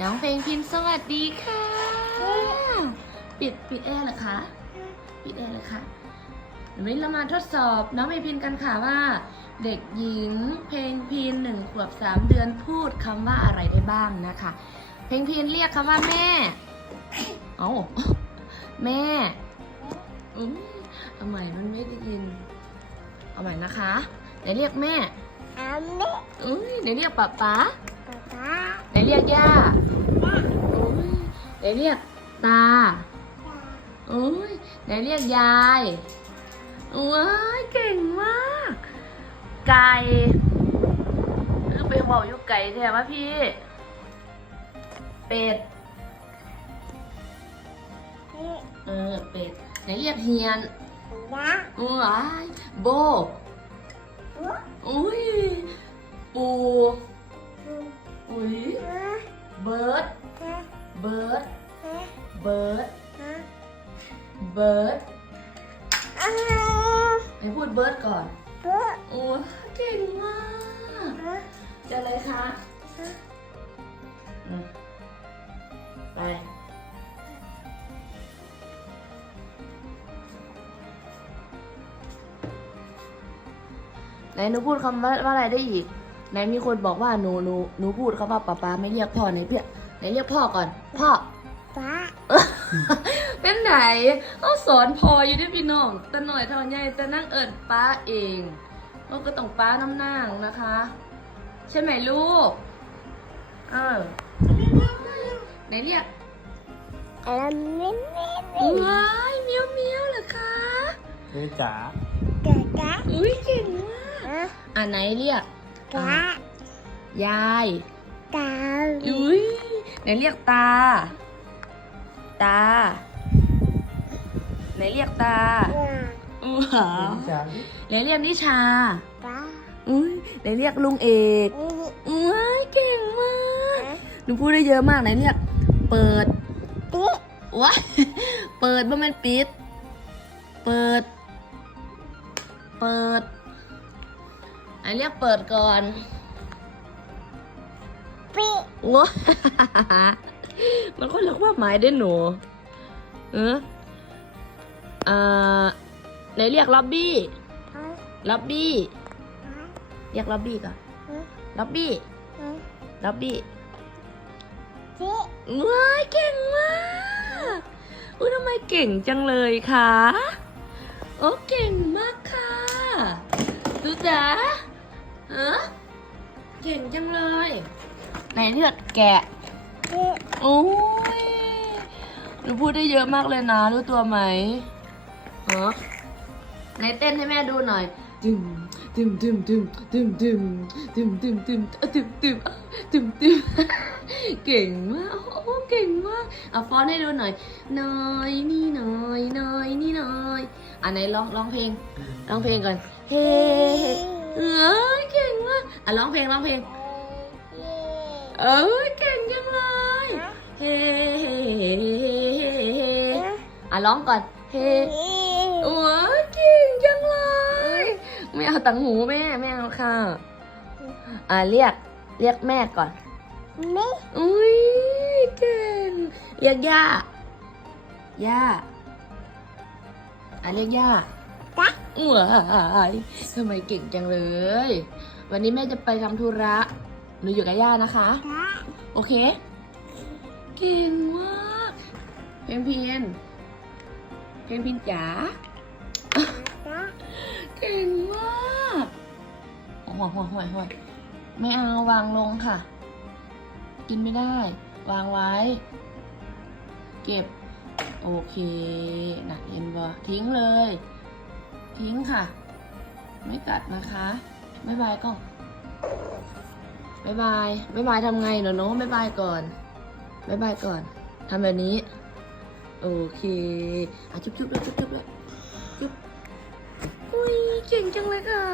น้องเพลงพินสวัสดีค่ะ ปิดปิดแอร์เหรอคะ ปิดแอร์เหรอคะวันนี้เรามาทดสอบน้องเพลงพินกันค่ะว่า เด็กหญิงเพลงพินหนึ่งขวบสามเดือนพูดคำว่าอะไรได้บ้างนะคะ เพลงพินเรียกคำว่าแม่ เอาแม่อืมเอาใหม่มันไม่ได้ยิน เอาใหม่นะคะไหนเรียกแม่อาเมะอุ้ยไหนเรียกป๊าป๊าป๊าป๊าไหนเรียกย่าอุ้ย ไหนเรียกตาอุ้ยไหนเรียกยายว้ายเก่งมาก ไก่เออไปบอกอยู่ไก่แท้วะพี่ เป็ดเฮ้ยเออ เป็ด ไหนเรียกเฮียนนะว้ายโบอุ๊อุ้ยปูอืมอุ้ยฮะเบิร์ด ฮะเบิร์ดฮะเบิร์ดฮะเบิร์ดอ้าวให้พูดเบิร์ดก่อนปุ๊บโอ้เก่งมากฮะจะอะไรคะฮะอืมไป ไหนหนูพูดคำว่าว่าอะไรได้อีก ไหนมีคนบอกว่าหนูหนูหนูพูดคำว่าป๊าป๊าไม่เรียกพ่อไหนเพี่ย ไหนเรียกพ่อก่อน พ่อป๊าเป็นไหนเขาสอนพออยู่ที่พี่น้องแต่หน่อยเท่าใหญ่แต่นั่งเอิญป้าเองเราก็ต้องป้าน้ำนางนะคะ ใช่ไหมลูก เออไหนเรียกอาเมะเมะเมะว้ายเมียวเมียวเหรอคะเฮ้ยจ๋ากะกะอุ้ยเก่งมากฮะอะไหนเรียกกะยายตาอุ้ย ไหนเรียกตา ตา ไหนเรียกตาว่าอู้หาจ๋าไหนเรียกนิชาป๊าอุ้ยไหนเรียกลุงเอกอืมอุ้ยเก่งมากฮะหนูพูดได้เยอะมากไหนเรียก เปิดปิ๊วะเปิดบ่แมันปิด เปิด เปิดไหนเรียกเปิดก่อน ปิ๊ว้ามันก็เรียกว่าหมายได้หนู เอออ่าไหนเรียกล็อบบี้ล็อบบี้ เรียกล็อบบี้ก่อนล็อบบี้ล็อบบี้ปิ๊ว้ายเก่งมากอุ้ยทำไมเก่งจังเลยคะโอ้เก่งมากค่ะดูจ๋าฮะเก่งจังเลย ไหนเลือดแกะโอ้ยหนูพูดได้เยอะมากเลยนะรู้ตัวไหมฮะไหนเต้นให้แม่ดูหน่อยดึมดึมดึมดึมดึมดึมดึมดึมดึมดึมดึมดึมดึมเก่งมากโอ้เก่งมากเอาฟอนให้ดูหน่อยหน้อยนี่หน้อยหน้อยนี่หน้อยอะไหนร้องร้องเพลงร้องเพลงก่อนเฮ้เอ้ยเก่งมากอะร้องเพลงร้องเพลง เอ้ยเก่งจังเลยเฮ้เฮ้เฮ้เฮ้เฮ้อะร้องก่อนเฮ้โอ้ยเก่งจังเลย ไม่เอาตังหูแม่ไม่เอาค่ะอะเรียกเรียกแม่ก่อนไม่อุ้ยเก่งเรียกย่าย่าอะเรียกย่าจ๊ะว้ายทำไมเก่งจังเลย วันนี้แม่จะไปทำธุระ หนูอยู่กับย่านะคะจ๊ะโอเค เก่งมาก เพลงเพียนเพลงพินจ๋าจ๊ะเก่งมากห่วยห่วยห่วยห่วยไม่เอาวางลงค่ะ กินไม่ได้ วางไว้ เก็บ โอเคนะเห็นบ่ทิ้งเลย ทิ้งค่ะ ไม่กัดนะคะบ๊ายบายกล้อง บายบายบายบายทำไงเนาะน้องบายบายก่อนบายบายก่อนทำแบบนี้ โอเคอะจุ๊บจุ๊บเลยจุ๊บจุ๊บเลยจุ๊บอุ้ยเก่งจังเลยค่ะ